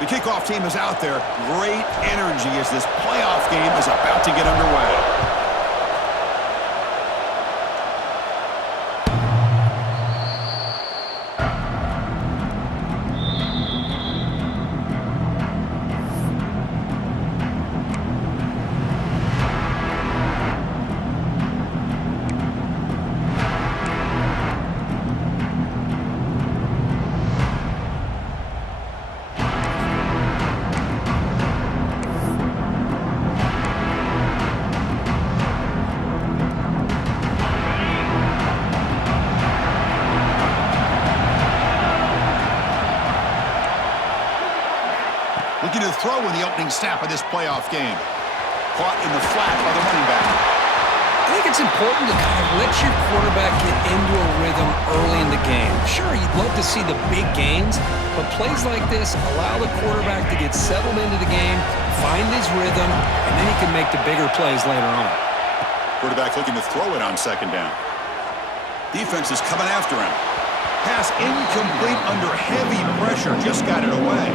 The kickoff team is out there. Great energy as this playoff game is about to get underway. Looking to throw in the opening snap of this playoff game. Caught in the flat by the running back. I think it's important to kind of let your quarterback get into a rhythm early in the game. Sure, you'd love to see the big gains, but plays like this allow the quarterback to get settled into the game, find his rhythm, and then he can make the bigger plays later on. Quarterback looking to throw it on second down. Defense is coming after him. Pass incomplete under heavy pressure. Just got it away.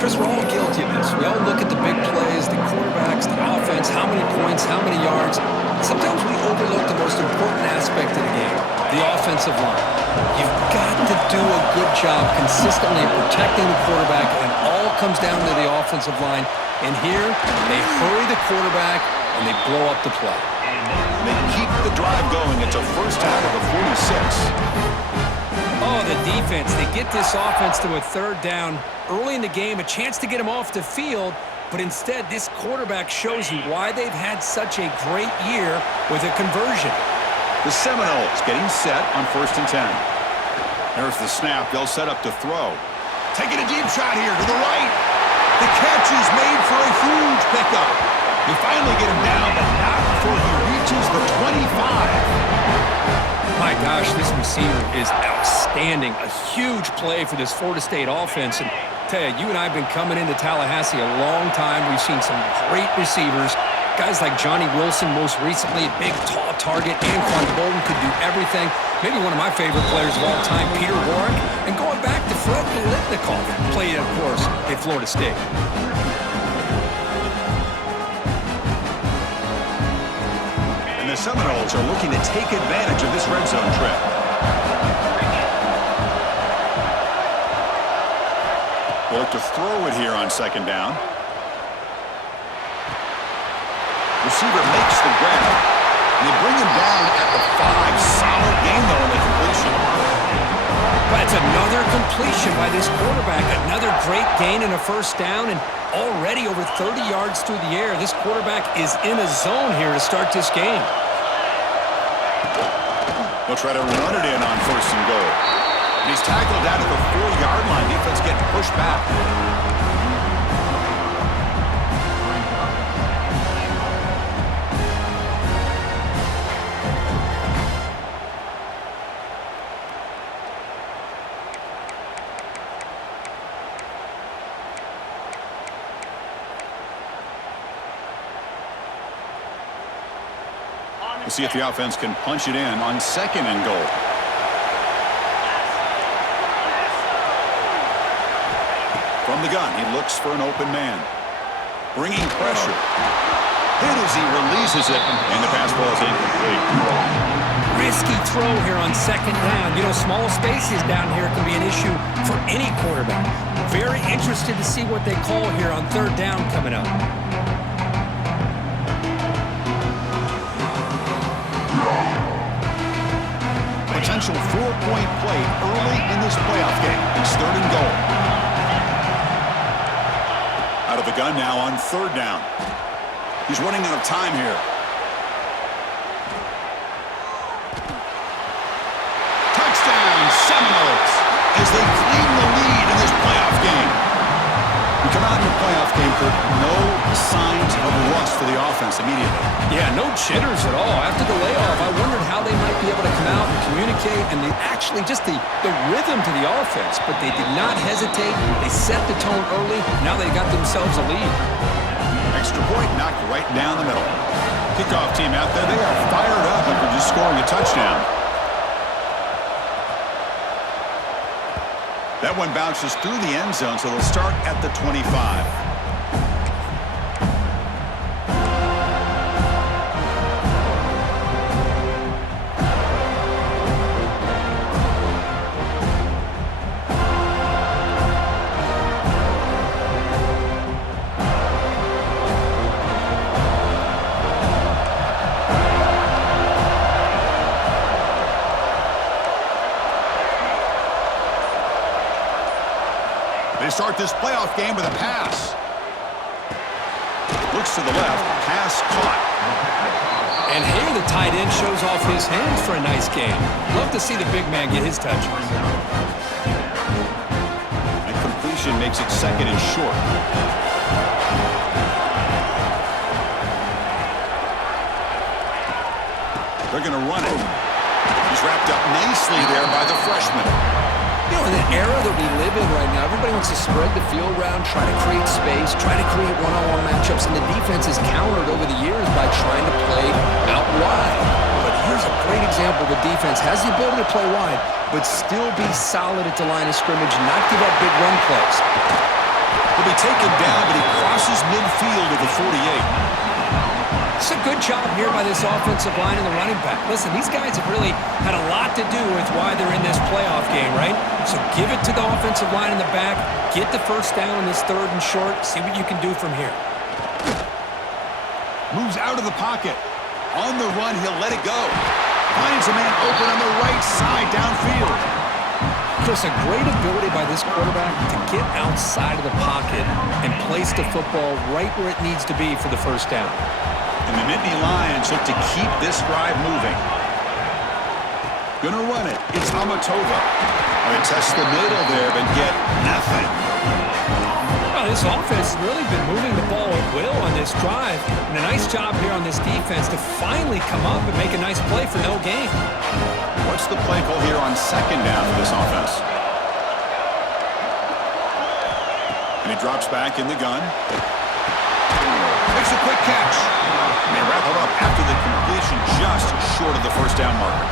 Chris, we're all guilty of this. We all look at the big plays, the quarterbacks, the offense, how many points, how many yards. Sometimes we overlook the most important aspect of the game, the offensive line. You've got to do a good job consistently protecting the quarterback, and it all comes down to the offensive line. And here, they hurry the quarterback, and they blow up the play. They keep the drive going. It's a first down of the 46. Oh, the defense. They get this offense to a third down early in the game, a chance to get him off the field, but instead this quarterback shows you why they've had such a great year with a conversion. The Seminoles getting set on 1st and 10. There's the snap. They'll set up to throw. Taking a deep shot here to the right. The catch is made for a huge pickup. They finally get him down, but not before he reaches the 25. My gosh, this receiver is outstanding. A huge play for this Florida State offense. And tell you and I have been coming into Tallahassee a long time. We've seen some great receivers. Guys like Johnny Wilson, most recently, a big, tall target. Anquan Bolden could do everything. Maybe one of my favorite players of all time, Peter Warrick. And going back to Fred Biletnikoff, played, of course, at Florida State. The Seminoles are looking to take advantage of this red zone trip. They look to throw it here on second down. Receiver makes the grab. And they bring him down at the 5. Solid gain, though, in the completion. That's another completion by this quarterback. Another great gain in a first down, and already over 30 yards through the air. This quarterback is in a zone here to start this game. They'll try to run it in on 1st and goal. And he's tackled down at the 4-yard line. Defense getting pushed back. We'll see if the offense can punch it in on 2nd and goal. From the gun, he looks for an open man. Bringing pressure. Hit as he releases it, and the pass ball is incomplete. Risky throw here on 2nd down. You know, small spaces down here can be an issue for any quarterback. Very interested to see what they call here on 3rd down coming up. Potential 4-point play early in this playoff game. It's 3rd and goal. Out of the gun now on 3rd down. He's running out of time here. Touchdown, Seminoles, as they claim the lead in this playoff game. We come out in the playoff game for no signs of rust for the offense immediately. Yeah, no jitters at all. After the layoff, I wondered how they might be able to come out and communicate and actually just the rhythm to the offense. But they did not hesitate. They set the tone early. Now they got themselves a lead. Extra point knocked right down the middle. Kickoff team out there. They are fired up after just scoring a touchdown. That one bounces through the end zone, so they'll start at the 25. They start this playoff game with a pass. Looks to the left. Pass caught. And here the tight end shows off his hands for a nice game. Love to see the big man get his touches. And completion makes it second and short. They're going to run it. He's wrapped up nicely there by the freshman. You know, in the era that we live in right now, everybody wants to spread the field around, try to create space, try to create one-on-one matchups, and the defense is countered over the years by trying to play out wide. But here's a great example. The defense has the ability to play wide, but still be solid at the line of scrimmage, not give up big run plays. He'll be taken down, but he crosses midfield at the 48. It's a good job here by this offensive line and the running back. Listen, these guys have really had a lot to do with why they're in this playoff game, right? So give it to the offensive line in the back, get the first down in this third and short, see what you can do from here. Moves out of the pocket. On the run, he'll let it go. Finds a man open on the right side downfield. Chris, a great ability by this quarterback to get outside of the pocket and place the football right where it needs to be for the first down. And the Nittany Lions look to keep this drive moving. Gonna run it. It's Amatova. They test the middle there, but get nothing. Well, this offense has really been moving the ball at will on this drive. And a nice job here on this defense to finally come up and make a nice play for no gain. What's the play call here on second down for this offense? And he drops back in the gun. Makes a quick catch. And they wrap it up after the completion just short of the first down marker.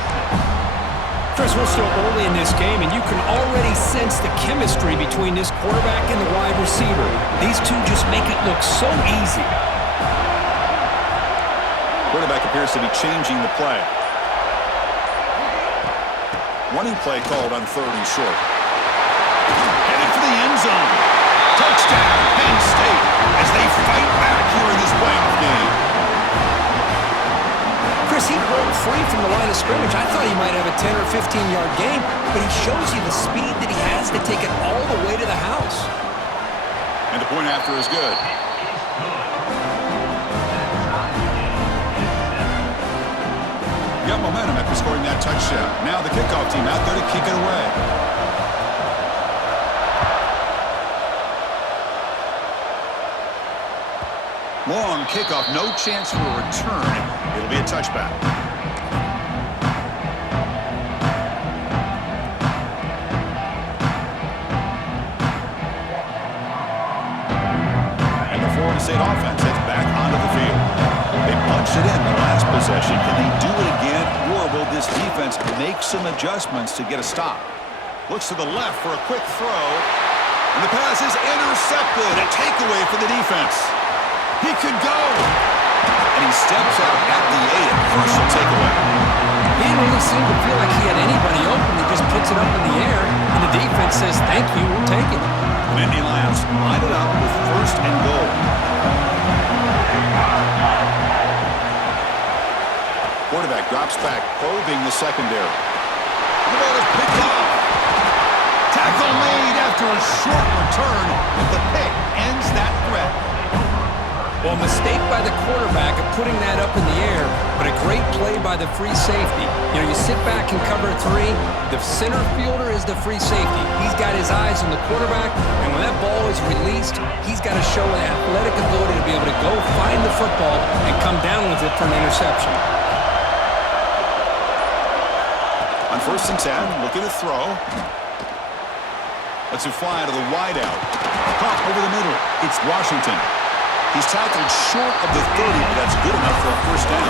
Chris, we're still early in this game, and you can already sense the chemistry between this quarterback and the wide receiver. These two just make it look so easy. Quarterback appears to be changing the play. Running play called on third and short. Headed for the end zone. Touchdown, Penn State, as they fight back here in this playoff game. Chris, he broke free from the line of scrimmage. I thought he might have a 10 or 15-yard game, but he shows you the speed that he has to take it all the way to the house. And the point after is good. Got momentum after scoring that touchdown. Now the kickoff team out there to kick it away. Long kickoff, no chance for a return. It'll be a touchback. And the Florida State offense heads back onto the field. They punched it in the last possession. Can they do it again, or will this defense make some adjustments to get a stop? Looks to the left for a quick throw. And the pass is intercepted. A takeaway for the defense. He could go. And he steps out at the 8. Crucial takeaway. He didn't really seem to feel like he had anybody open. He just puts it up in the air, and the defense says, thank you, we'll take it. The Nittany Lions line it up with first and goal. Quarterback drops back, probing the secondary. The ball is picked off. Tackle made after a short return, but the pick ends that threat. Well, a mistake by the quarterback of putting that up in the air, but a great play by the free safety. You know, you sit back and cover 3. The center fielder is the free safety. He's got his eyes on the quarterback, and when that ball is released, he's got to show an athletic ability to be able to go find the football and come down with it for an interception. On first and 10, looking to throw. Lets it fly to the wideout. Caught over the middle. It's Washington. He's tackled short of the 30, but that's good enough for a first down.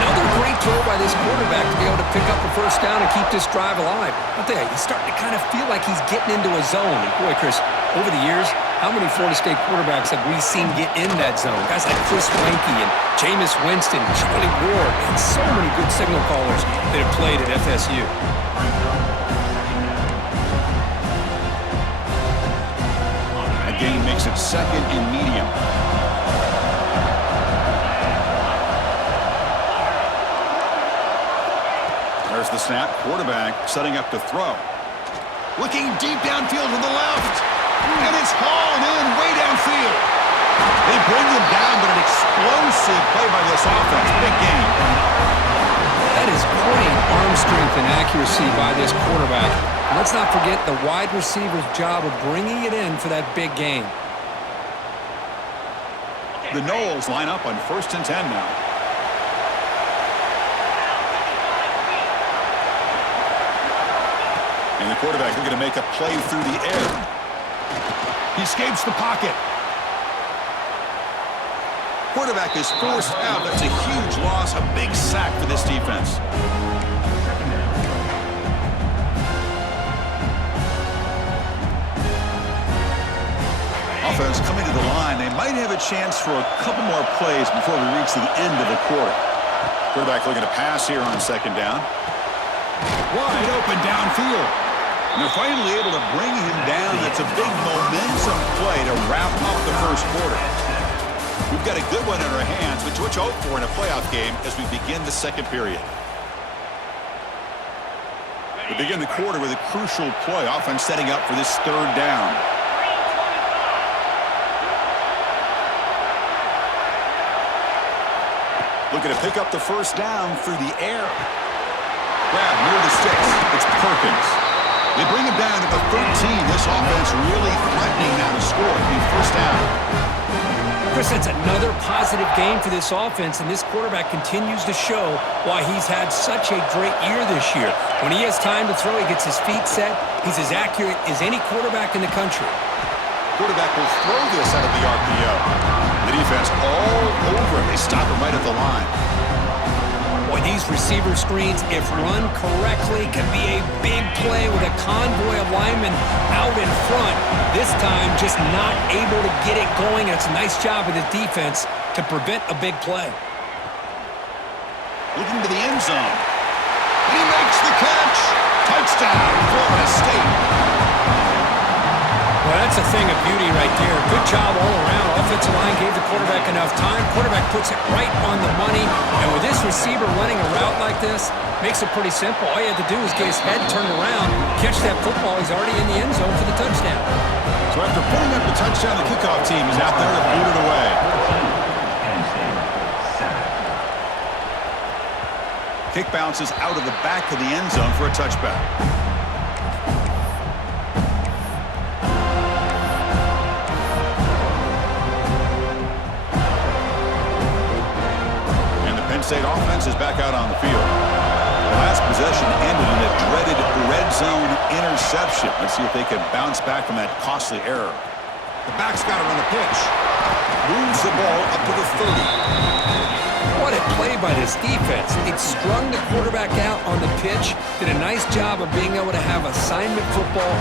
Another great throw by this quarterback to be able to pick up a first down and keep this drive alive. I'll tell you, he's starting to kind of feel like he's getting into a zone. And boy, Chris, over the years, how many Florida State quarterbacks have we seen get in that zone? Guys like Chris Weinke and Jameis Winston, Charlie Ward, and so many good signal callers that have played at FSU. That gain makes it second and medium. There's the snap. Quarterback setting up to throw. Looking deep downfield to the left. And it's hauled in way downfield. They bring him down, but an explosive play by this offense. Big game. That is great arm strength and accuracy by this quarterback. And let's not forget the wide receiver's job of bringing it in for that big game. The Noles line up on 1st and 10 now. And the quarterback looking to make a play through the air. He escapes the pocket. Quarterback is forced out. That's a huge loss, a big sack for this defense. Offense coming to the line. They might have a chance for a couple more plays before we reach the end of the quarter. Quarterback looking to pass here on 2nd down. Wide open downfield. And they're finally able to bring him down. That's a big momentum play to wrap up the first quarter. We've got a good one in our hands, which we'll hope for in a playoff game as we begin the second period. We begin the quarter with a crucial play. Offense setting up for this 3rd down. Looking to pick up the first down through the air. Grab near the sticks. It's Perkins. They bring him down at the 13. This offense really threatening now to score. First down. Chris, that's another positive game for this offense, and this quarterback continues to show why he's had such a great year this year. When he has time to throw, he gets his feet set. He's as accurate as any quarterback in the country. Quarterback will throw this out of the RPO. The defense all over him. They stop him right at the line. Boy, these receiver screens, if run correctly, can be a big play with a convoy of linemen out in front. This time, just not able to get it going. And it's a nice job of the defense to prevent a big play. Looking to the end zone. And he makes the catch. Touchdown, Florida State. Well, that's a thing of beauty right there. Good job all around. Offensive line gave the quarterback enough time. Quarterback puts it right on the money. And with this receiver running a route like this, makes it pretty simple. All you had to do is get his head turned around, catch that football. He's already in the end zone for the touchdown. So after putting up the touchdown, the kickoff team is out there to boot it away. Kick bounces out of the back of the end zone for a touchback. State offense is back out on the field. The last possession ended in a dreaded red zone interception. Let's see if they can bounce back from that costly error. The back's got it on the pitch. Moves the ball up to the 30. What a play by this defense. It strung the quarterback out on the pitch. Did a nice job of being able to have assignment football.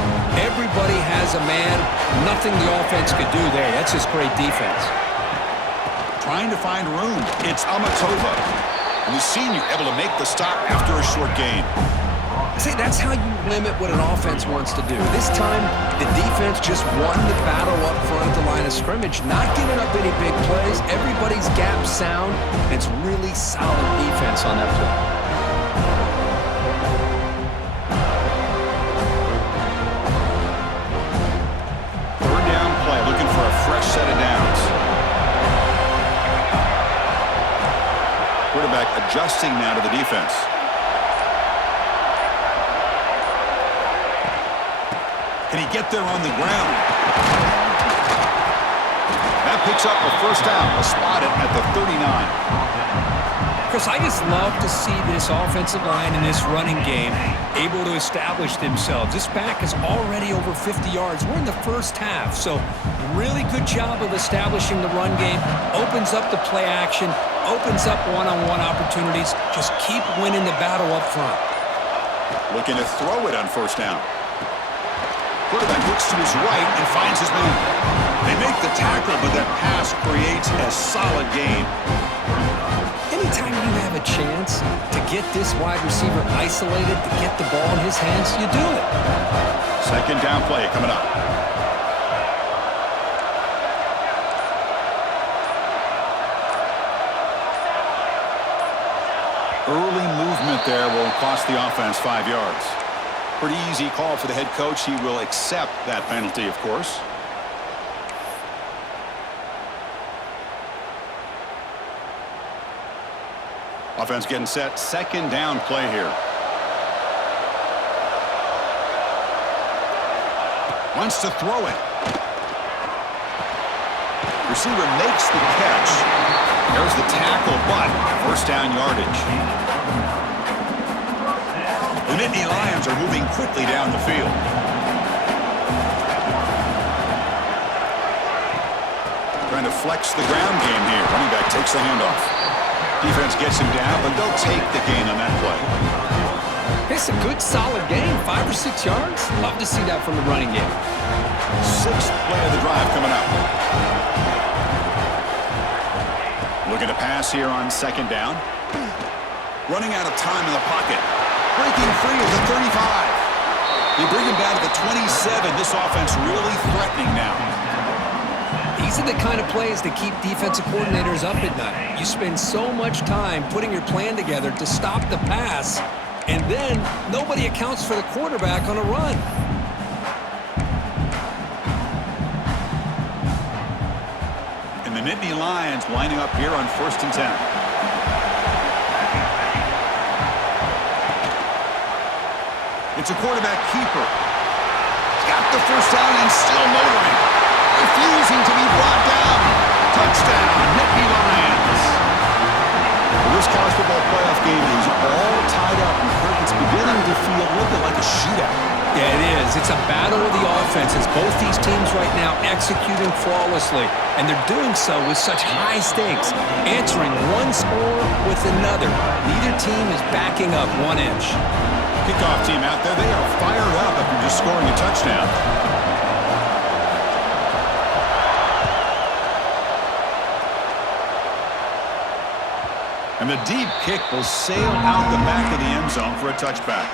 Everybody has a man. Nothing the offense could do there. That's just great defense. Trying to find room. It's Amatova. And the senior able to make the stop after a short gain. See, that's how you limit what an offense wants to do. This time, the defense just won the battle up front at the line of scrimmage, not giving up any big plays. Everybody's gap sound. It's really solid defense on that play. Third down play, looking for a fresh set of downs. Quarterback adjusting now to the defense. Can he get there on the ground? That picks up a first down. A spotted at the 39. Chris, I just love to see this offensive line in this running game able to establish themselves. This back is already over 50 yards. We're in the first half, so really good job of establishing the run game. Opens up the play action, opens up one-on-one opportunities. Just keep winning the battle up front. Looking to throw it on first down. Quarterback looks to his right and finds his man. They make the tackle, but that pass creates a solid gain. Anytime you have a chance to get this wide receiver isolated, to get the ball in his hands, you do it. Second down play coming up. Early movement there will cost the offense 5 yards. Pretty easy call for the head coach. He will accept that penalty, of course. Offense getting set. Second down play here. Wants to throw it. Receiver makes the catch. There's the tackle, but first down yardage. The Nittany Lions are moving quickly down the field. Trying to flex the ground game here. Running back takes the handoff. Defense gets him down, but they'll take the gain on that play. It's a good, solid game. 5 or 6 yards. Love to see that from the running game. Sixth play of the drive coming up. Looking to pass here on second down. Running out of time in the pocket. Breaking free at the 35. They bring him down to the 27. This offense really threatening now. These are the kind of plays that keep defensive coordinators up at night. You spend so much time putting your plan together to stop the pass, and then nobody accounts for the quarterback on a run. And the Nittany Lions lining up here on 1st and 10. It's a quarterback keeper. Got the first down and still motoring. Refusing to be brought down. Touchdown, Nittany Lions. Well, this college football playoff game is all tied up, and Kirk, it's beginning to feel a little bit like a shootout. Yeah, it is. It's a battle of the offenses. Both these teams right now executing flawlessly, and they're doing so with such high stakes, answering one score with another. Neither team is backing up 1 inch. Kickoff team out there, they are fired up after just scoring a touchdown. And the deep kick will sail out the back of the end zone for a touchback.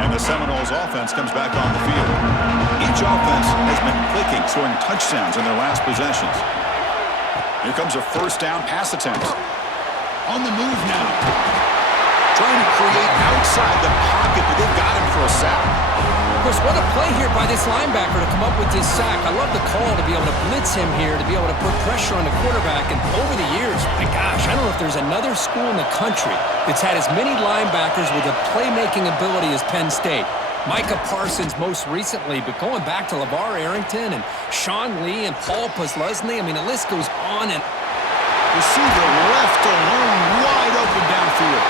And the Seminoles offense comes back on the field. Each offense has been clicking, scoring touchdowns in their last possessions. Here comes a first down pass attempt. On the move now. Trying to create outside the pocket, but they've got him for a sack. Of course, what a play here by this linebacker to come up with this sack. I love the call to be able to blitz him here, to be able to put pressure on the quarterback. And over the years, my gosh, I don't know if there's another school in the country that's had as many linebackers with a playmaking ability as Penn State. Micah Parsons most recently, but going back to LeVar Arrington and Sean Lee and Paul Posluszny, I mean, the list goes on and... Receiver left alone, wide open downfield.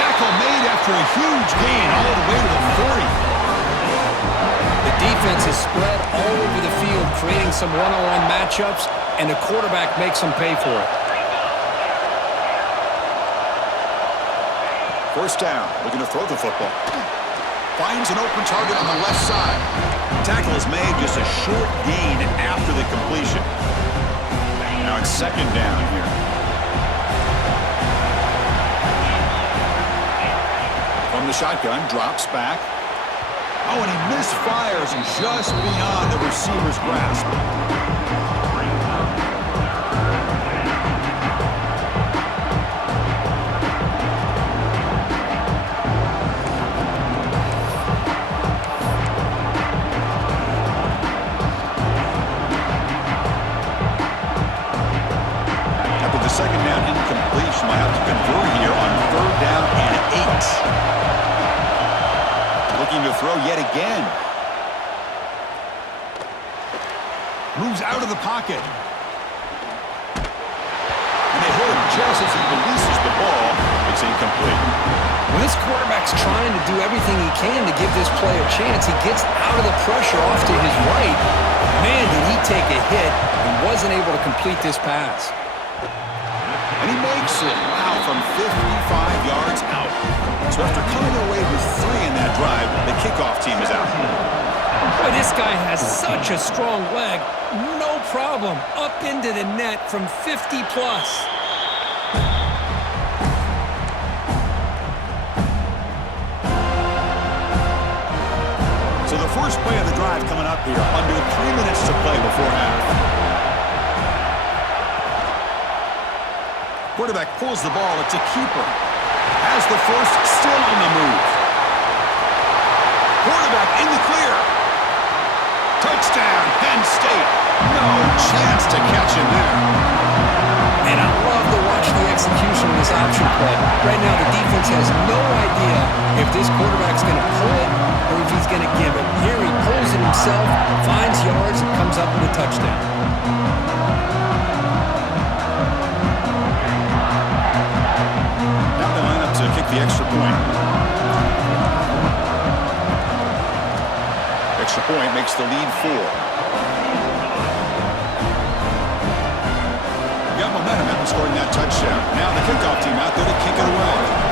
Tackle made after a huge gain all the way to the 40. The defense is spread all over the field, creating some one-on-one matchups, and the quarterback makes them pay for it. First down, looking to throw the football. Finds an open target on the left side. Tackle is made, just a short gain after the completion. Now it's second down here. From the shotgun, drops back. Oh, and he misfires just beyond the receiver's grasp. After the second down incompletion, I have to convert here on third down and 8. Looking to throw yet again. Moves out of the pocket. And they hit him just as he releases the ball. It's incomplete. When this quarterback's trying to do everything he can to give this play a chance, he gets out of the pressure off to his right. Man, did he take a hit and wasn't able to complete this pass. And he makes it, wow, from 55 yards out. So after coming away with 3 in that drive, the kickoff team is out. But this guy has such a strong leg. No problem. Up into the net from 50 plus. So the first play of the drive coming up here. Under 3 minutes to play before half. Quarterback pulls the ball. It's a keeper. Has the first, still on the move. Quarterback in the clear. Touchdown, Penn State. No chance to catch him there. And I love to watch the execution of this option play. Right now, the defense has no idea if this quarterback's going to pull it or if he's going to give it. Here he pulls it himself, finds yards, and comes up with a touchdown. Now they line up to kick the extra point. Extra point makes the lead 4. Got momentum after scoring that touchdown. Now the kickoff team out there to kick it away.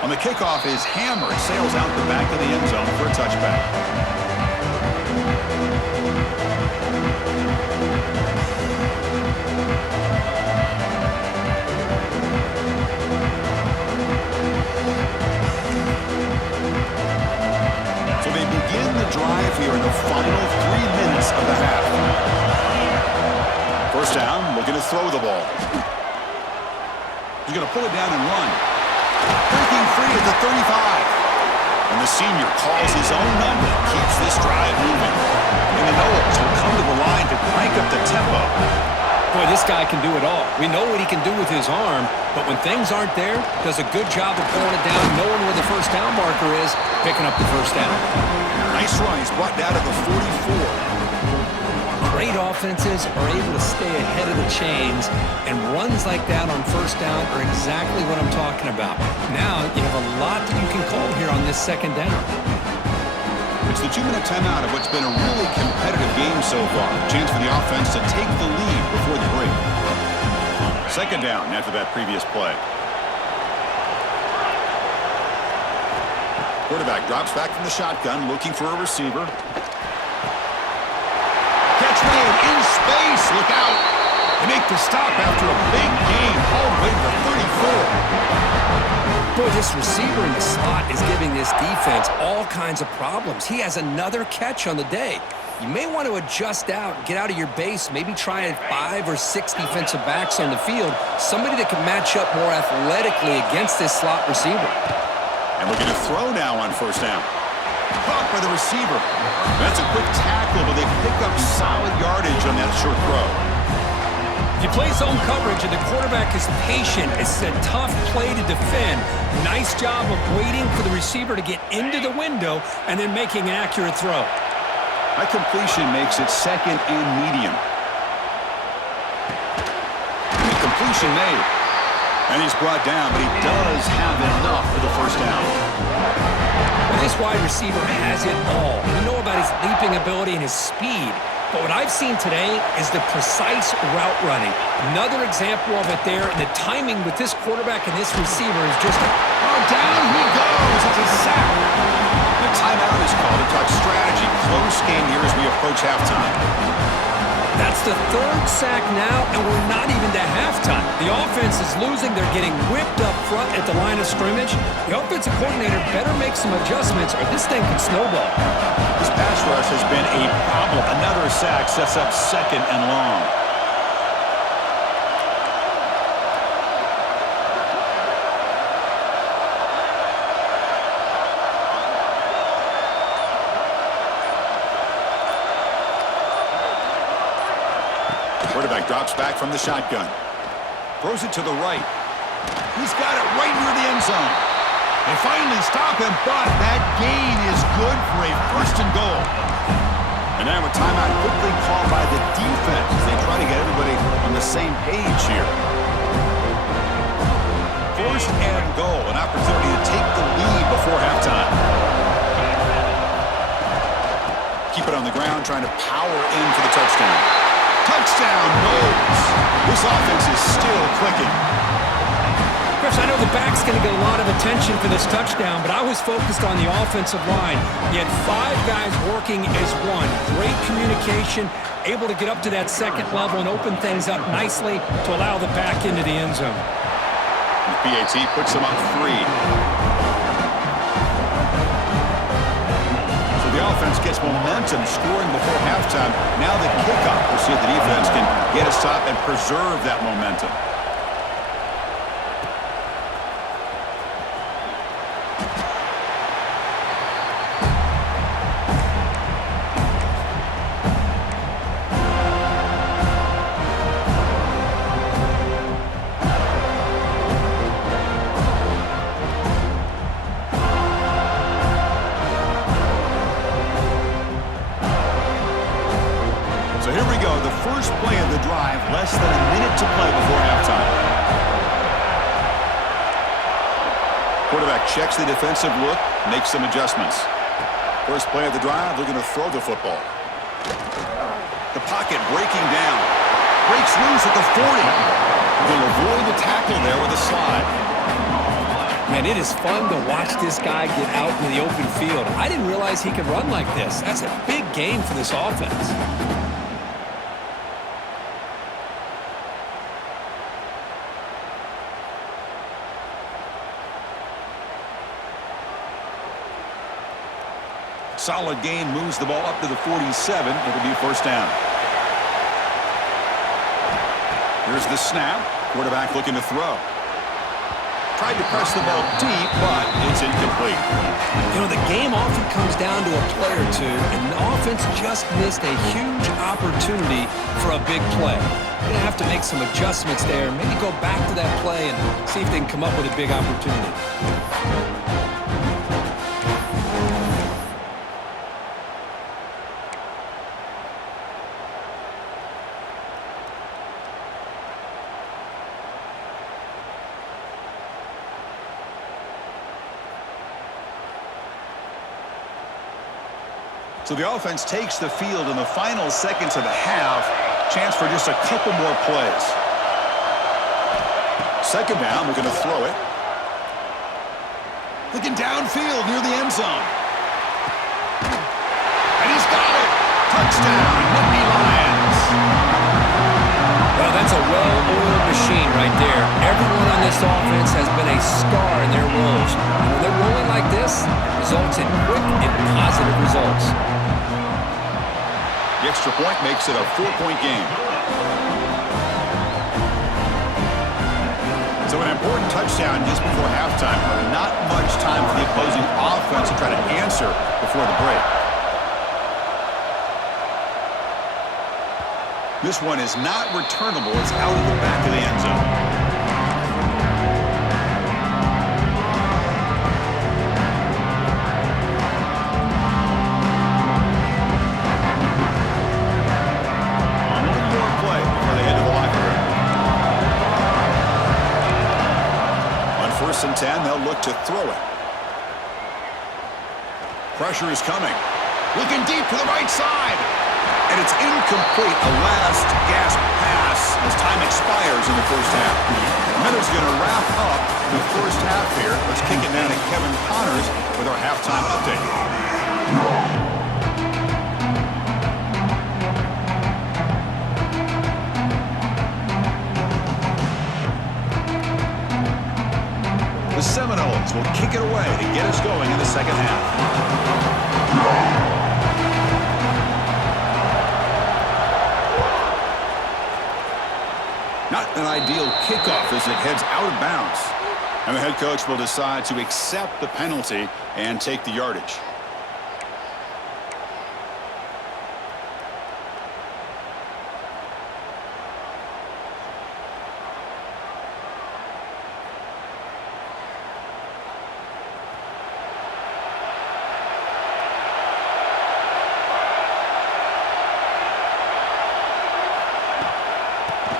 On the kickoff is hammered, sails out the back of the end zone for a touchback. So they begin the drive here in the final 3 minutes of the half. First down, looking to throw the ball. He's going to pull it down and run. Breaking free at the 35. And the senior calls his own number, keeps this drive moving. And the Noles will come to the line to crank up the tempo. Boy, this guy can do it all. We know what he can do with his arm, but when things aren't there, does a good job of pulling it down, knowing where the first down marker is, picking up the first down. Nice run. He's brought down to the 44. Great offenses are able to stay ahead of the chains, and runs like that on first down are exactly what I'm talking about. Now you have a lot that you can call here on this second down. It's the 2-minute timeout of what's been a really competitive game so far. Chance for the offense to take the lead before the break. Second down after that previous play. Quarterback drops back from the shotgun, looking for a receiver. Catch made in space. Look out. They make the stop after a big gain all the way to the 34. Boy, this receiver in the slot is giving this defense all kinds of problems. He has another catch on the day. You may want to adjust out, get out of your base, maybe try 5 or 6 defensive backs on the field, somebody that can match up more athletically against this slot receiver. And we're going to throw now on first down. Caught by the receiver. That's a quick tackle, but they pick up solid yardage on that short throw. If you play zone coverage and the quarterback is patient, it's a tough play to defend. Nice job of waiting for the receiver to get into the window and then making an accurate throw. That completion makes it second and medium. And the completion made. And he's brought down, but he does have enough for the first down. Well, this wide receiver has it all. We know about his leaping ability and his speed. But what I've seen today is the precise route running. Another example of it there, and the timing with this quarterback and this receiver is just down he goes. It's a sack. The timeout is called to talk strategy. Close game here as we approach halftime. That's the 3rd sack now, and we're not even to halftime. The offense is losing. They're getting whipped up front at the line of scrimmage. The offensive coordinator better make some adjustments or this thing could snowball. This pass rush has been a problem. Another sack sets up second and long. Quarterback drops back from the shotgun. Throws it to the right. He's got it right near the end zone. They finally stop him, but that gain is good for a 1st and goal. And now a timeout quickly called by the defense as they try to everybody on the same page here. First and goal, an opportunity to take the lead before halftime. Keep it on the ground, trying to power in for the touchdown. Touchdown, Knowles. This offense is still clicking. Chris, I know the back's going to get a lot of attention for this touchdown, but I was focused on the offensive line. You had 5 guys working as one. Great communication, able to get up to that second level and open things up nicely to allow the back into the end zone. The PAT puts them up 3. So the offense gets momentum, scoring before halftime. Now the kickoff. We'll see if the defense can get a stop and preserve that momentum. So here we go, the first play of the drive, less than a minute to play before halftime. Quarterback checks the defensive look, makes some adjustments. First play of the drive, they're going to throw the football. The pocket breaking down. Breaks loose at the 40. They'll avoid the tackle there with a slide. Man, it is fun to watch this guy get out in the open field. I didn't realize he could run like this. That's a big game for this offense. Solid gain, moves the ball up to the 47. It'll be first down. Here's the snap. Quarterback looking to throw. Tried to press the ball deep, but it's incomplete. You know, the game often comes down to a play or two, and the offense just missed a huge opportunity for a big play. They're going to have to make some adjustments there, maybe go back to that play and see if they can come up with a big opportunity. So the offense takes the field in the final seconds of the half. Chance for just a couple more plays. Second down, we're going to throw it. Looking downfield near the end zone. And he's got it. Touchdown, Nittany Lions. Well, that's a well-oiled machine right there. Everyone on this offense has been a star in their roles. And when they're rolling like this, it results in quick and positive results. The extra point makes it a 4-point game. So an important touchdown just before halftime. Not much time for the opposing offense to try to answer before the break. This one is not returnable. It's out of the back of the end zone. First and 10, they'll look to throw it. Pressure is coming. Looking deep to the right side. And it's incomplete. A last gasp pass as time expires in the first half. The Minnows going to wrap up the first half here. Let's kick it down to Kevin Connors with our halftime update. The Seminoles will kick it away to get us going in the second half. Not an ideal kickoff as it heads out of bounds. And the head coach will decide to accept the penalty and take the yardage.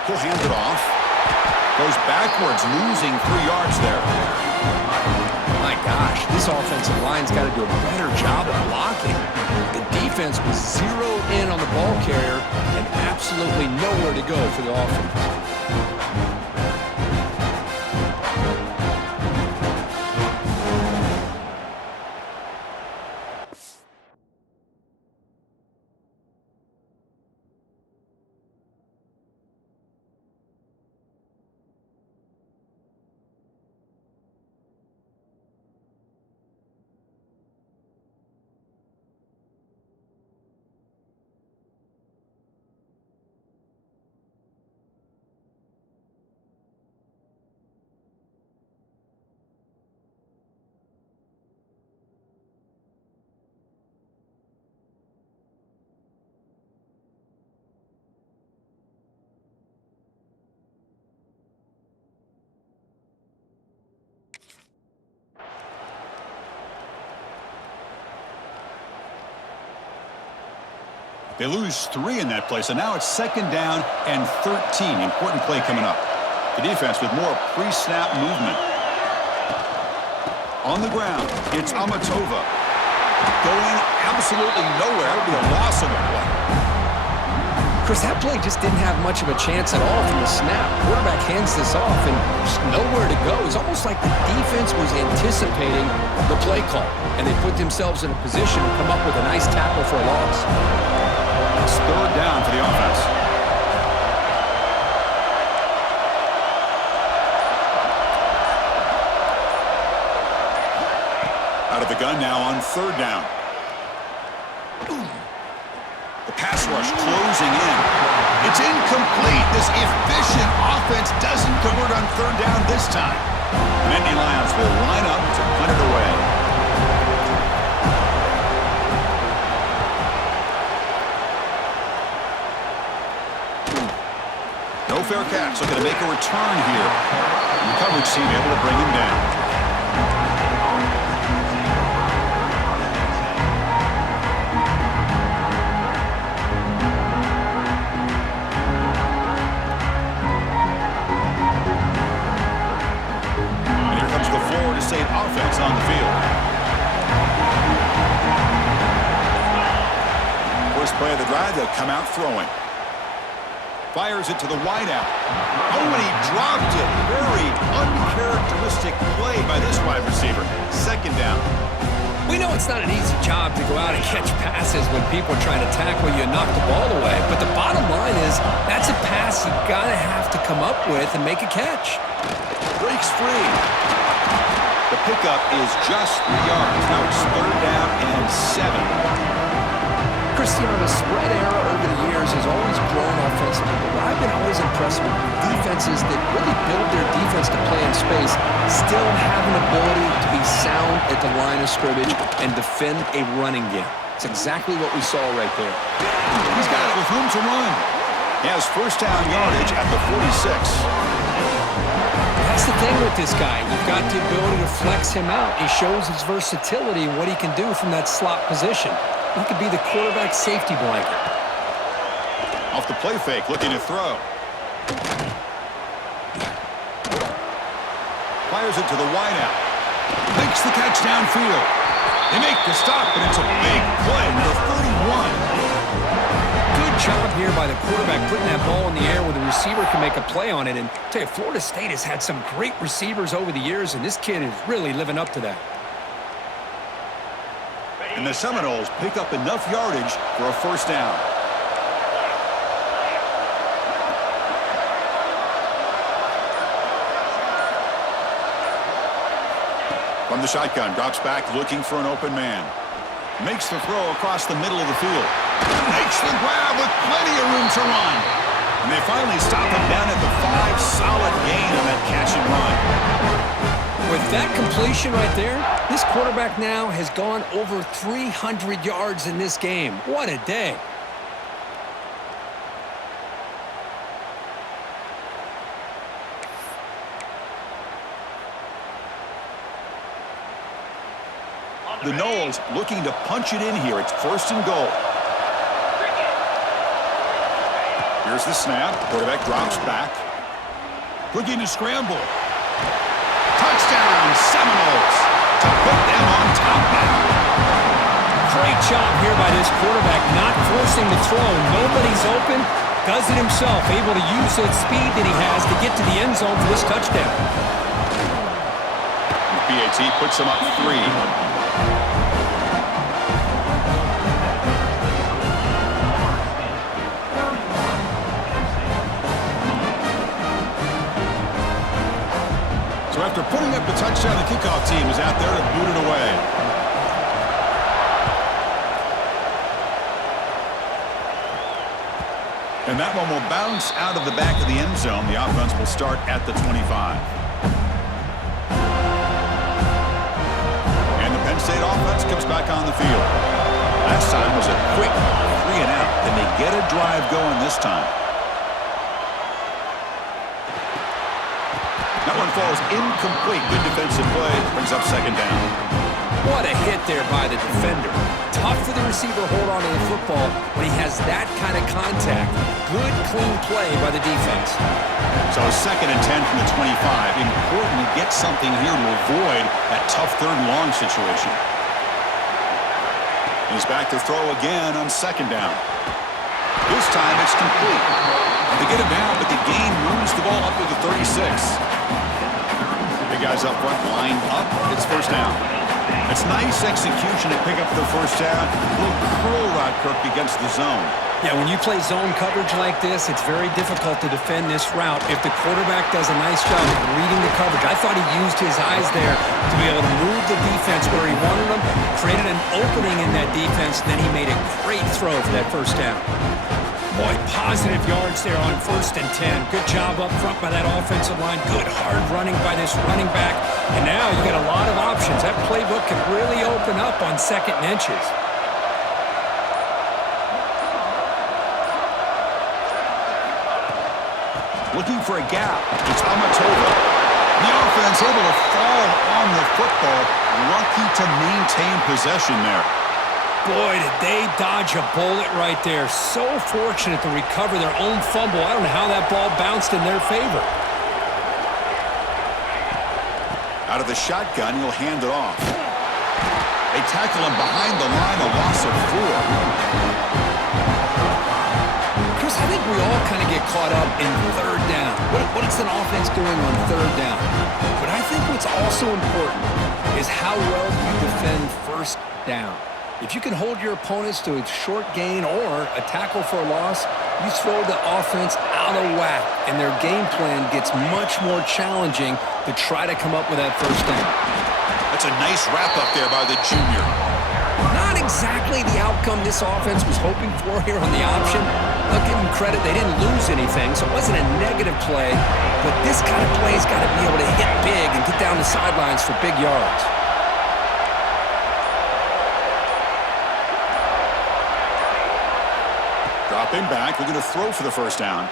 He'll hand it off. Goes backwards, losing 3 yards there. My gosh, this offensive line's got to do a better job of blocking. The defense was zero in on the ball carrier and absolutely nowhere to go for the offense. They lose 3 in that play, so now it's 2nd down and 13. Important play coming up. The defense with more pre-snap movement. On the ground, it's Amatova. Going absolutely nowhere. That would be a loss on the play. Chris, that play just didn't have much of a chance at all from the snap. Quarterback hands this off and just nowhere to go. It's almost like the defense was anticipating the play call, and they put themselves in a position to come up with a nice tackle for a loss. It's 3rd down for the offense. Out of the gun now on 3rd down. The pass rush closing in. It's incomplete. This efficient offense doesn't convert on 3rd down this time. The Nittany Lions will line up to punt it away. No fair catch. Looking to make a return here. The coverage team able to bring him down. State offense on the field. First play of the drive, they'll come out throwing. Fires it to the wideout. Oh, and he dropped it. Very uncharacteristic play by this wide receiver. 2nd down. We know it's not an easy job to go out and catch passes when people are trying to tackle you and knock the ball away, but the bottom line is that's a pass you gotta have to come up with and make a catch. Breaks free. The pickup is just 3 yards. Now it's 3rd down and 7. Cristiano, the spread era over the years has always grown offensively, but I've been always impressed with defenses that really build their defense to play in space, still have an ability to be sound at the line of scrimmage and defend a running game. It's exactly what we saw right there. He's got it with room to run. He has 1st down yardage at the 46. That's the thing with this guy. You've got the ability to flex him out. He shows his versatility and what he can do from that slot position. He could be the quarterback safety blanket. Off the play fake, looking to throw. Fires it to the wideout. Makes the catch downfield. They make the stop, and it's a big play with a 31. Good job here by the quarterback putting that ball in the air where the receiver can make a play on it. And I tell you, Florida State has had some great receivers over the years, and this kid is really living up to that. And the Seminoles pick up enough yardage for a 1st down. From the shotgun, drops back looking for an open man. Makes the throw across the middle of the field. Makes the grab with plenty of room to run. And they finally stop him down at the 5. Solid gain on that catch and run. With that completion right there, this quarterback now has gone over 300 yards in this game. What a day. The Noles looking to punch it in here. It's 1st and goal. Here's Here's the snap. Quarterback drops back. Looking to scramble. Touchdown, Seminoles, to put them on top now. Great job here by this quarterback, not forcing the throw. Nobody's open. Does it himself, able to use that speed that he has to get to the end zone for this touchdown. PAT puts him up 3. So after putting up the touchdown, the kickoff team is out there to boot it away. And that one will bounce out of the back of the end zone. The offense will start at the 25. And the Penn State offense comes back on the field. Last time was a quick 3 and out. Can they get a drive going this time? That one falls incomplete. Good defensive play. Brings up second down. What a hit there by the defender. Tough for the receiver to hold on to the football when he has that kind of contact. Good, clean play by the defense. So 2nd and 10 from the 25. Important to get something here to avoid that tough 3rd and long situation. He's back to throw again on 2nd down. This time it's complete. They get him down, but the gain moves the ball up to the 36. Big guys up front, lined up. It's first down. It's nice execution to pick up the first down. A little curl route, Kirk, against the zone. Yeah, when you play zone coverage like this, it's very difficult to defend this route if the quarterback does a nice job of reading the coverage. I thought he used his eyes there to be able to move the defense where he wanted them, created an opening in that defense, and then he made a great throw for that first down. Boy, positive yards there on 1st and 10. Good job up front by that offensive line. Good hard running by this running back. And now you got a lot of options. That playbook can really open up on 2nd and inches. Looking for a gap. It's Amatova. The offense able to fall on the football. Lucky to maintain possession there. Boy, did they dodge a bullet right there. So fortunate to recover their own fumble. I don't know how that ball bounced in their favor. Out of the shotgun, he'll hand it off. They tackle him behind the line, a loss of 4. Chris, I think we all kind of get caught up in 3rd down. What is an offense doing on 3rd down? But I think what's also important is how well you defend 1st down. If you can hold your opponents to a short gain or a tackle for a loss, you throw the offense out of whack, and their game plan gets much more challenging to try to come up with that first down. That's a nice wrap-up there by the junior. Not exactly the outcome this offense was hoping for here on the option. I'll give them credit. They didn't lose anything, so it wasn't a negative play. But this kind of play's got to be able to hit big and get down the sidelines for big yards. Dropping back, looking to throw for the first down.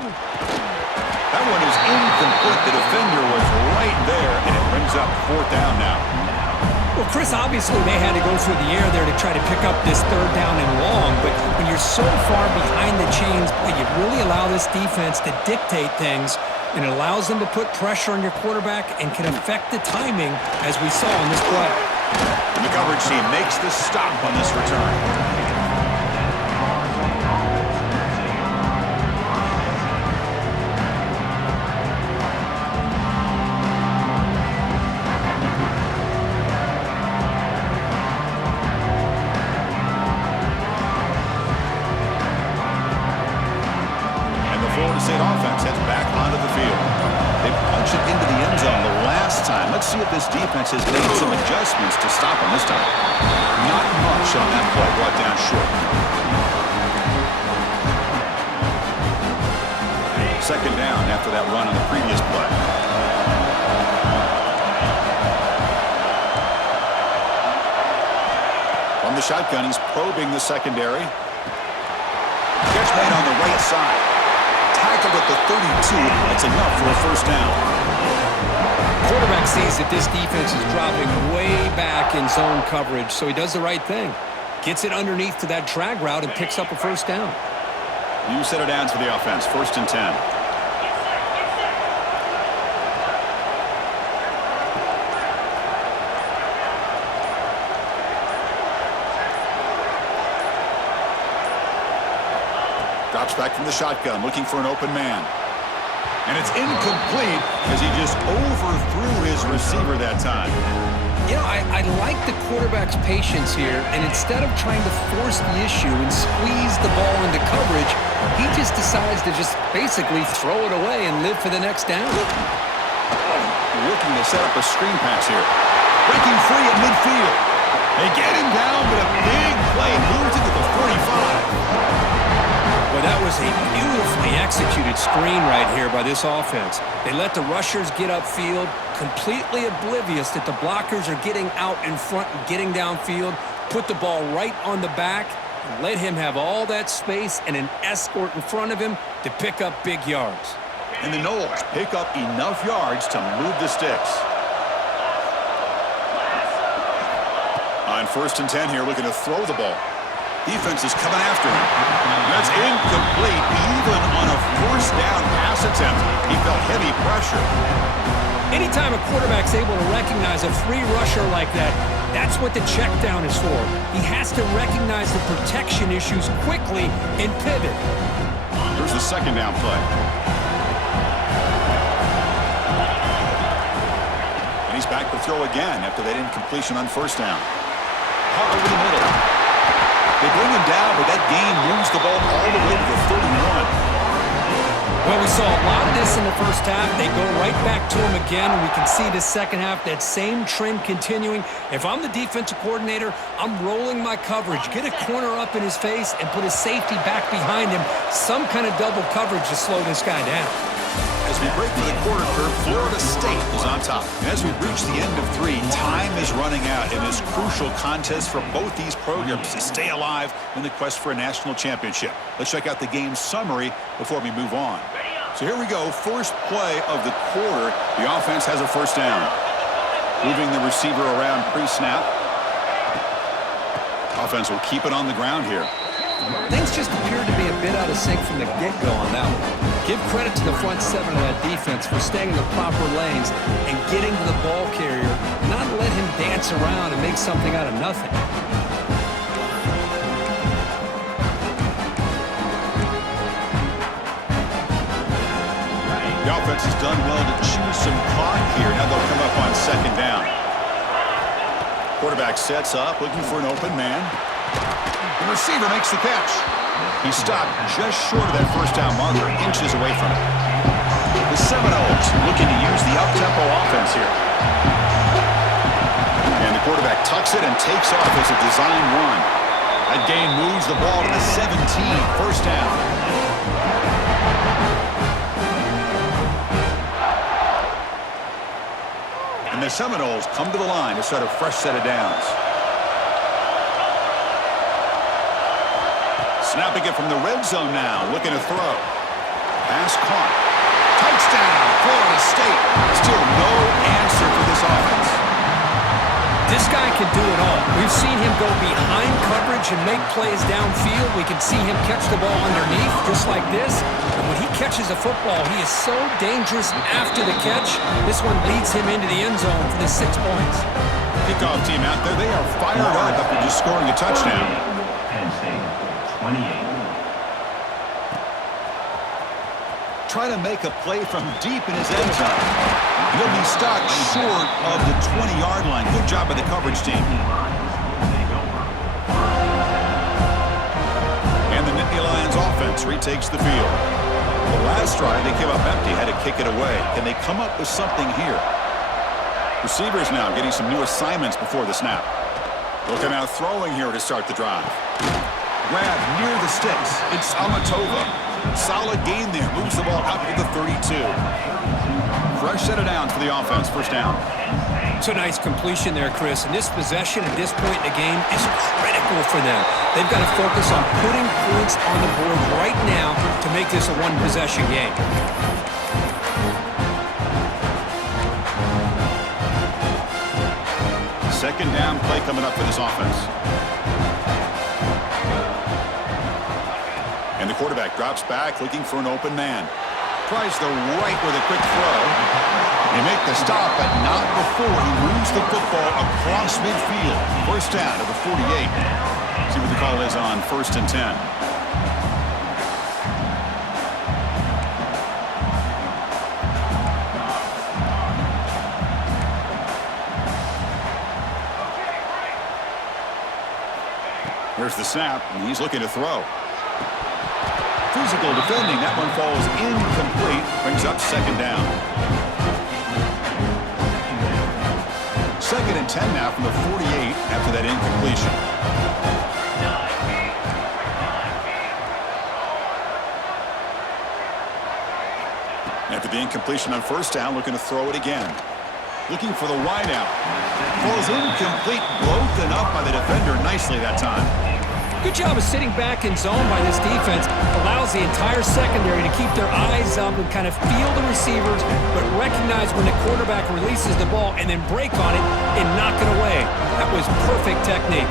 That one is incomplete. The defender was right there, and it brings up 4th down now. Well, Chris, obviously they had to go through the air there to try to pick up this 3rd down and long, but when you're so far behind the chains, boy, you really allow this defense to dictate things, and it allows them to put pressure on your quarterback and can affect the timing, as we saw in this play. And the coverage team makes the stop on this return. State offense heads back onto the field. They punch it into the end zone the last time. Let's see if this defense has made some adjustments to stop them this time. Not much on that play, brought down short. 2nd down after that run on the previous play. From the shotgun, he's probing the secondary. Catch made on the right side. Tackled at the 32. That's enough for a first down. Quarterback sees that this defense is dropping way back in zone coverage, so he does the right thing. Gets it underneath to that drag route and picks up a first down. New set of downs for the offense. 1st and 10. Drops back from the shotgun, looking for an open man. And it's incomplete as he just overthrew his receiver that time. You know, I like the quarterback's patience here, and instead of trying to force the issue and squeeze the ball into coverage, he just decides to just basically throw it away and live for the next down. Looking to set up a screen pass here. Breaking free at midfield. They get him down, but a big play moves into the 45. Well, that was a beautifully executed screen right here by this offense. They let the rushers get upfield, completely oblivious that the blockers are getting out in front and getting downfield, put the ball right on the back, and let him have all that space and an escort in front of him to pick up big yards. And the Noles pick up enough yards to move the sticks. On 1st and 10 here, looking to throw the ball. Defense is coming after him. That's incomplete. Even on a 4th down pass attempt, he felt heavy pressure. Anytime a quarterback's able to recognize a free rusher like that, that's what the check down is for. He has to recognize the protection issues quickly and pivot. Here's the 2nd down play. And he's back to throw again after that incompletion on 1st down. Caught over the middle. They bring him down, but that gain moves the ball all the way to the 31. Well, we saw a lot of this in the first half. They go right back to him again, and we can see the second half, that same trend continuing. If I'm the defensive coordinator, I'm rolling my coverage, get a corner up in his face, and put a safety back behind him. Some kind of double coverage to slow this guy down. As we break for the quarter curve, Florida State is on top. And as we reach the end of 3, time is running out in this crucial contest for both these programs to stay alive in the quest for a national championship. Let's check out the game summary before we move on. So here we go, first play of the quarter. The offense has a 1st down. Moving the receiver around pre-snap. Offense will keep it on the ground here. Things just appeared to be a bit out of sync from the get-go on that one. Give credit to the front 7 of that defense for staying in the proper lanes and getting to the ball carrier, not let him dance around and make something out of nothing. The offense has done well to choose some clock here. Now they'll come up on 2nd down. Quarterback sets up, looking for an open man. The receiver makes the catch. He stopped just short of that 1st down marker, inches away from it. The Seminoles looking to use the up-tempo offense here. And the quarterback tucks it and takes off as a design run. That gain moves the ball to the 17, 1st down. And the Seminoles come to the line to start a fresh set of downs. Snapping it from the red zone now, looking to throw. Pass caught. Touchdown, Florida State. Still no answer for this offense. This guy can do it all. We've seen him go behind coverage and make plays downfield. We can see him catch the ball underneath, just like this. And when he catches a football, he is so dangerous after the catch. This one leads him into the end zone for the 6 points. Kickoff team out there, they are fired up after just scoring a touchdown. 28. Trying to make a play from deep in his end zone. He'll be stopped short of the 20-yard line. Good job by the coverage team. And the Nittany Lions offense retakes the field. The last drive, they came up empty, had to kick it away. Can they come up with something here? Receivers now getting some new assignments before the snap. Looking out throwing here to start the drive. Grab near the sticks. It's Amatova. Solid gain there. Moves the ball out to the 32. Fresh set of downs for the offense. 1st down. It's a nice completion there, Chris. And this possession at this point in the game is critical for them. They've got to focus on putting points on the board right now to make this a one-possession game. Second down play coming up for this offense. And the the quarterback drops back looking for an open man. Tries the right with a quick throw. They make the stop, but not before he moves the football across midfield. First down to the 48. See what the call is on 1st and 10. Here's the snap, and he's looking to throw. Physical defending. That one falls incomplete. Brings up 2nd down. 2nd and 10 now from the 48 after that incompletion. After the incompletion on 1st down, looking to throw it again. Looking for the wideout. Falls incomplete, broken up by the defender nicely that time. Good job of sitting back in zone by this defense. Allows the entire secondary to keep their eyes up and kind of feel the receivers, but recognize when the quarterback releases the ball and then break on it and knock it away. That was perfect technique.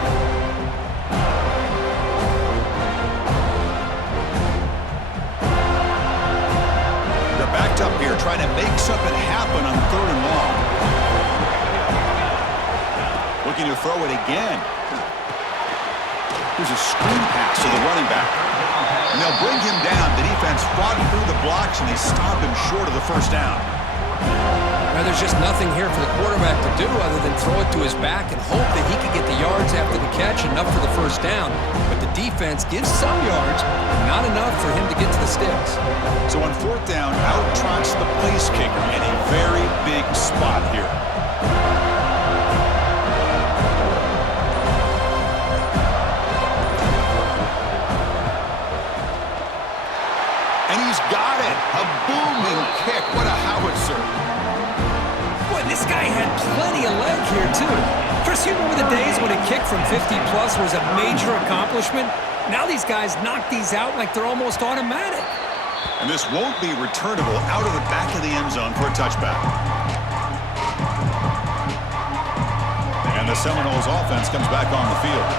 They're backed up here trying to make something happen on 3rd and long. Looking to throw it again. There's a screen pass to the running back. And they'll bring him down. The defense fought through the blocks, and they stop him short of the 1st down. Now, there's just nothing here for the quarterback to do other than throw it to his back and hope that he can get the yards after the catch, enough for the 1st down. But the defense gives some yards, not enough for him to get to the sticks. So on 4th down, out trots the place kicker in a very big spot here. And he's got it. A booming kick. What a howitzer. Boy, this guy had plenty of leg here, too. Chris, you remember the days when a kick from 50-plus was a major accomplishment? Now these guys knock these out like they're almost automatic. And this won't be returnable out of the back of the end zone for a touchback. And the Seminoles offense comes back on the field.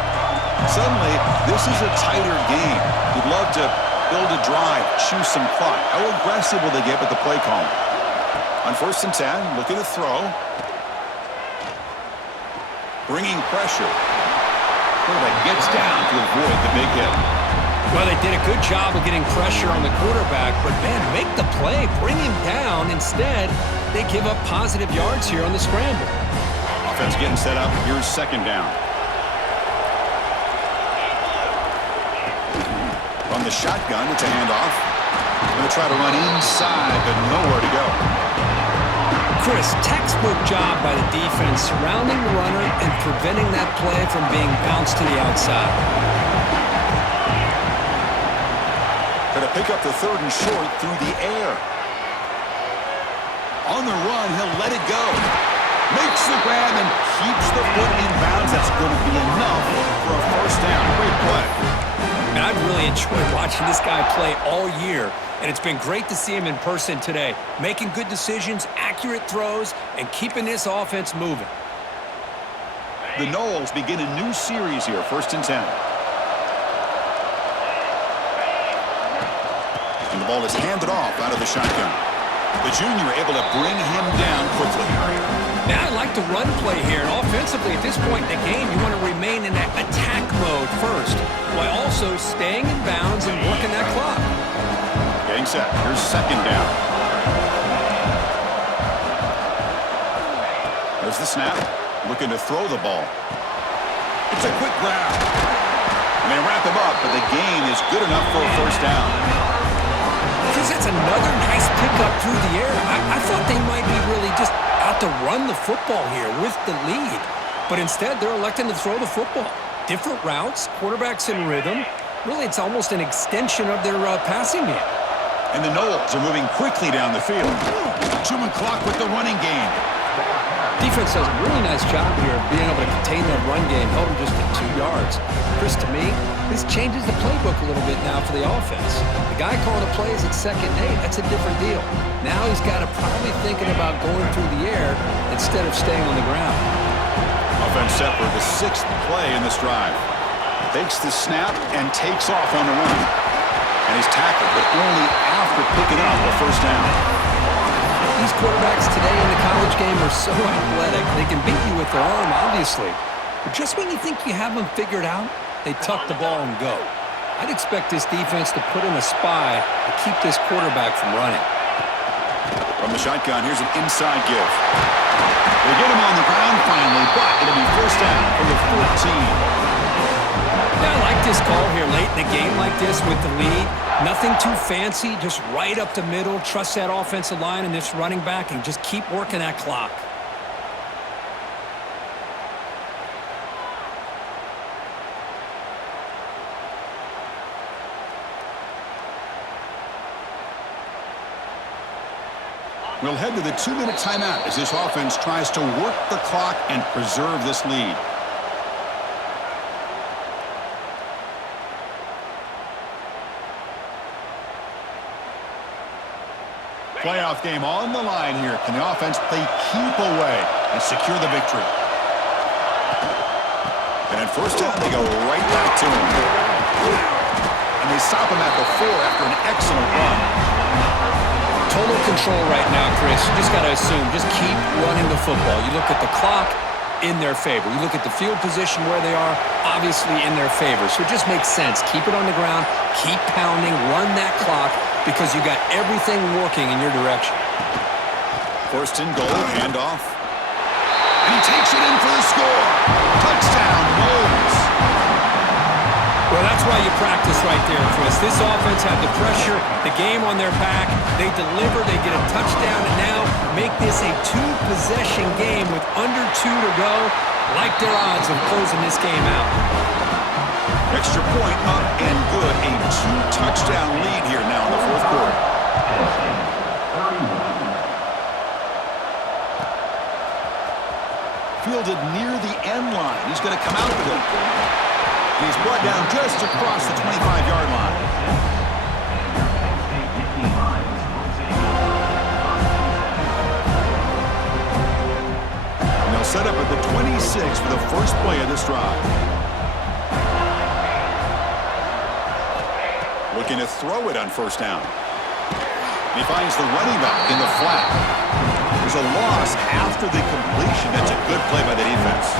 Suddenly, this is a tighter game. You'd love to build a drive, choose some clock. How aggressive will they get with the play call? On 1st and 10, looking to throw. Bringing pressure. Quarterback gets down to avoid the big hit. Well, they did a good job of getting pressure on the quarterback, but, man, make the play, bring him down. Instead, they give up positive yards here on the scramble. Offense getting set up. Here's 2nd down. From the shotgun, it's a handoff. Going to try to run inside, but nowhere to go. Chris, textbook job by the defense surrounding the runner and preventing that play from being bounced to the outside. Going to pick up the 3rd and short through the air. On the run, he'll let it go. Makes the grab and keeps the foot in bounds. That's going to be enough for a 1st down. Great play. And I've really enjoyed watching this guy play all year, and it's been great to see him in person today, making good decisions, accurate throws, and keeping this offense moving. The Noles begin a new series here, 1st and 10. And the ball is handed off out of the shotgun. The junior able to bring him down quickly. Now I like the run play here, and offensively at this point in the game, you want to remain in that attack mode first, while also staying in bounds and working that clock. Getting set. Here's 2nd down. There's the snap. Looking to throw the ball. It's a quick grab. And they wrap him up, but the gain is good enough for a 1st down. That's another nice pickup through the air. I thought they might be really just out to run the football here with the lead. But instead, they're electing to throw the football. Different routes, quarterbacks in rhythm. Really, it's almost an extension of their passing game. And the Noles are moving quickly down the field. Chewing clock with the running game. Defense does a really nice job here of being able to contain that run game, held them just at 2 yards. Chris, to me, this changes the playbook a little bit now for the offense. The guy calling the plays at 2nd and 8, that's a different deal. Now he's got to probably thinking about going through the air instead of staying on the ground. Offense set for the 6th play in this drive. Takes the snap and takes off on the run. And And he's tackled, but only after picking up a first down. These quarterbacks today in the college game are so athletic. They can beat you with their arm, obviously. But just when you think you have them figured out, they tuck the ball and go. I'd expect this defense to put in a spy to keep this quarterback from running. From the shotgun, here's an inside give. They get him on the ground finally, but it'll be first down from the 14. Yeah, I like this call here late in a game like this with the lead. Nothing too fancy, just right up the middle. Trust that offensive line and this running back and just keep working that clock. We'll head to the 2-minute timeout as this offense tries to work the clock and preserve this lead. Playoff game on the line here. Can the offense play keep away and secure the victory? And at first down, they go right back to him. And they stop him at the 4 after an excellent run. Total control right now, Chris. You just got to assume, just keep running the football. You look at the clock, in their favor. You look at the field position where they are, obviously in their favor. So it just makes sense. Keep it on the ground, keep pounding, run that clock, because you got everything working in your direction. First and goal, handoff. And he takes it in for the score. Touchdown, Knowles. Well, that's why you practice right there, Chris. This offense had the pressure, the game on their back. They deliver, they get a touchdown, and now make this a two-possession game with under 2 to go. Like their odds of closing this game out. Extra point up and good. A 2-touchdown lead here now in the fourth quarter. Fielded near the end line. He's going to come out with it. He's brought down just across the 25-yard line. And they'll set up at the 26 for the first play of this drive. Looking to throw it on first down. He finds the running back in the flat. There's a loss after the completion. That's a good play by the defense.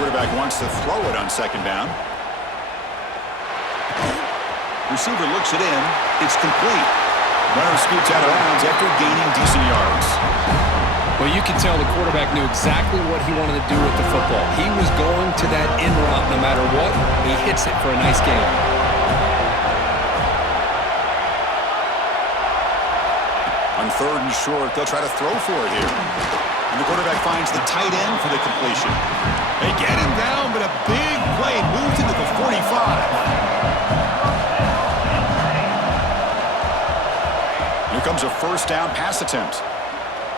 Quarterback wants to throw it on second down. Receiver looks it in. It's complete. Runner scoots out of bounds after gaining decent yards. Well, you can tell the quarterback knew exactly what he wanted to do with the football. He was going to that in route no matter what. He hits it for a nice gain. On third and short, they'll try to throw for it here. And the quarterback finds the tight end for the completion. They get him down, but a big play moves into the 45. Here comes a first down pass attempt.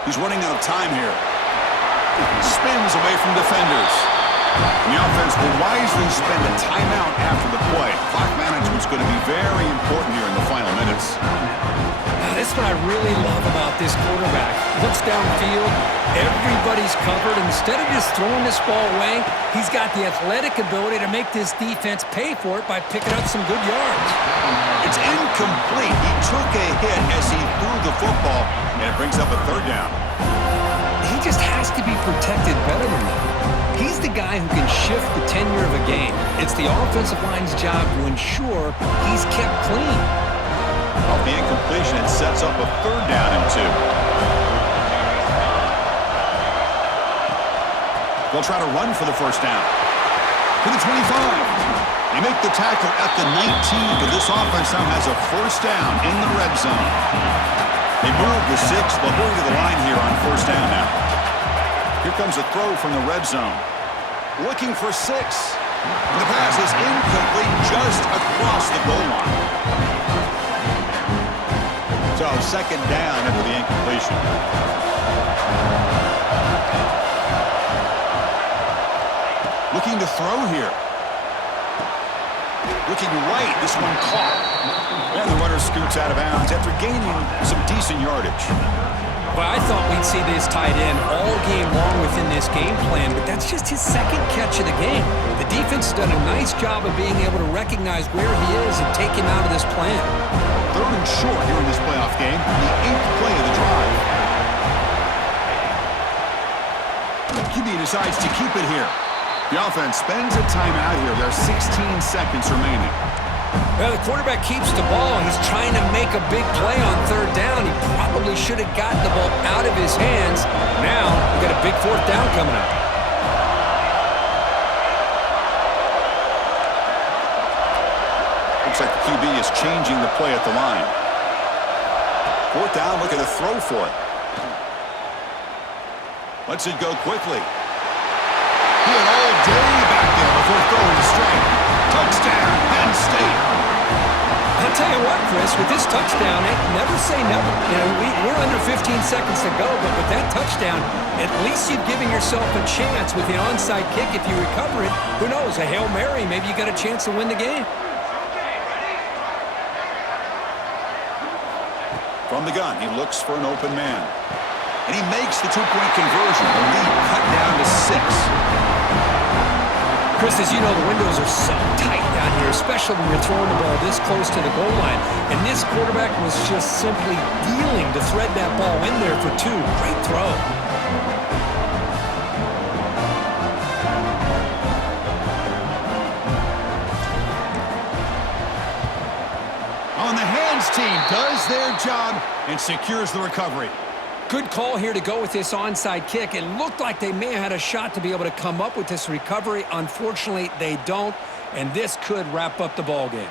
He's running out of time here. Spins away from defenders. And the offense will wisely spend a timeout after the play. Clock management's going to be very important here in the final minutes. That's what I really love about this quarterback. Looks downfield, everybody's covered. Instead of just throwing this ball away, he's got the athletic ability to make this defense pay for it by picking up some good yards. It's incomplete. He took a hit as he threw the football, and it brings up a third down. He just has to be protected better than that. He's the guy who can shift the tenure of a game. It's the offensive line's job to ensure he's kept clean. Off the incompletion, it sets up a third down and 2. They'll try to run for the first down. To the 25. They make the tackle at the 19, but this offense now has a first down in the red zone. They move the 6. They'll hurry to the line here on first down now. Here comes a throw from the red zone. Looking for 6. And the pass is incomplete just across the goal line. So second down after the incompletion. Looking to throw here. Looking right, this one caught. And the runner scoots out of bounds after gaining some decent yardage. Well, I thought we'd see this tight end all game long within this game plan, but that's just his second catch of the game. The defense has done a nice job of being able to recognize where he is and take him out of this plan. 3rd and short here in this playoff game, the 8th play of the drive. The QB decides to keep it here. The offense spends a timeout here. There are 16 seconds remaining. Well, the quarterback keeps the ball. He's trying to make a big play on 3rd down. He probably should have gotten the ball out of his hands. Now, we got a big 4th down coming up. Looks like the QB is changing the play at the line. 4th down, looking to throw for it. Lets it go quickly. He had all day back there before throwing the strike. Touchdown, Penn State. I'll tell you what, Chris, with this touchdown, never say never. You know, we're under 15 seconds to go, but with that touchdown, at least you've given yourself a chance with the onside kick. If you recover it, who knows, a Hail Mary, maybe you got a chance to win the game. From the gun, he looks for an open man. And he makes the 2-point conversion. The lead cut down to 6. Chris, as you know, the windows are so tight down here, especially when you're throwing the ball this close to the goal line. And this quarterback was just simply dealing to thread that ball in there for 2. Great throw. On the hands team does their job and secures the recovery. Good call here to go with this onside kick. It looked like they may have had a shot to be able to come up with this recovery. Unfortunately, they don't, and this could wrap up the ball game.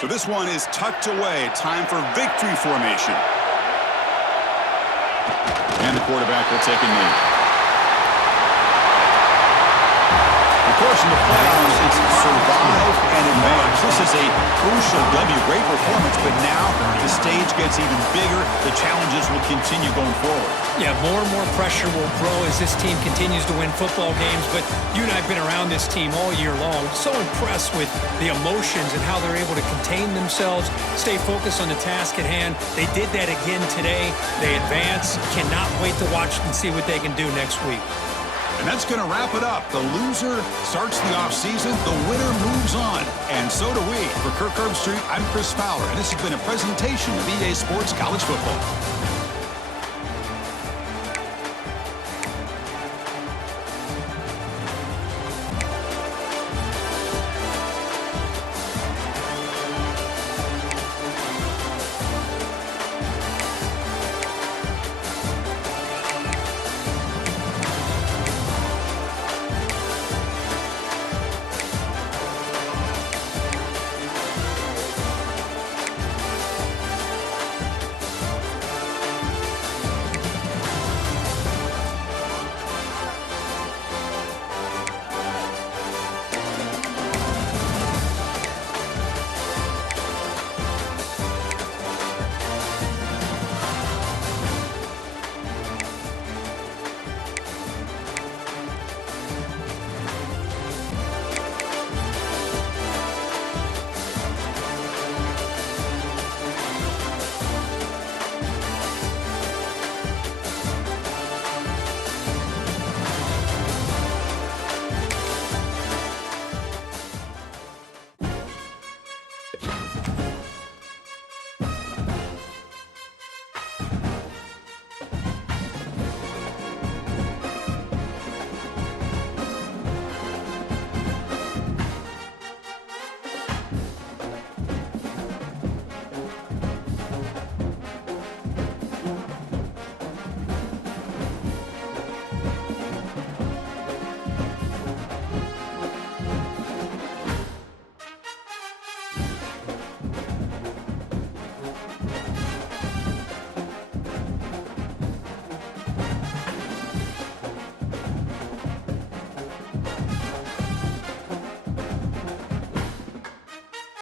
So this one is tucked away. Time for victory formation. And the quarterback will take a knee. Of course, in the playoffs, it's survive and advance. This is a crucial W. Great performance, but now the stage gets even bigger. The challenges will continue going forward. Yeah, more and more pressure will grow as this team continues to win football games, but you and I have been around this team all year long. So impressed with the emotions and how they're able to contain themselves, stay focused on the task at hand. They did that again today. They advance. Cannot wait to watch and see what they can do next week. And that's going to wrap it up. The loser starts the offseason. The winner moves on. And so do we. For Kirk Herbstreit, I'm Chris Fowler, and this has been a presentation of EA Sports College Football.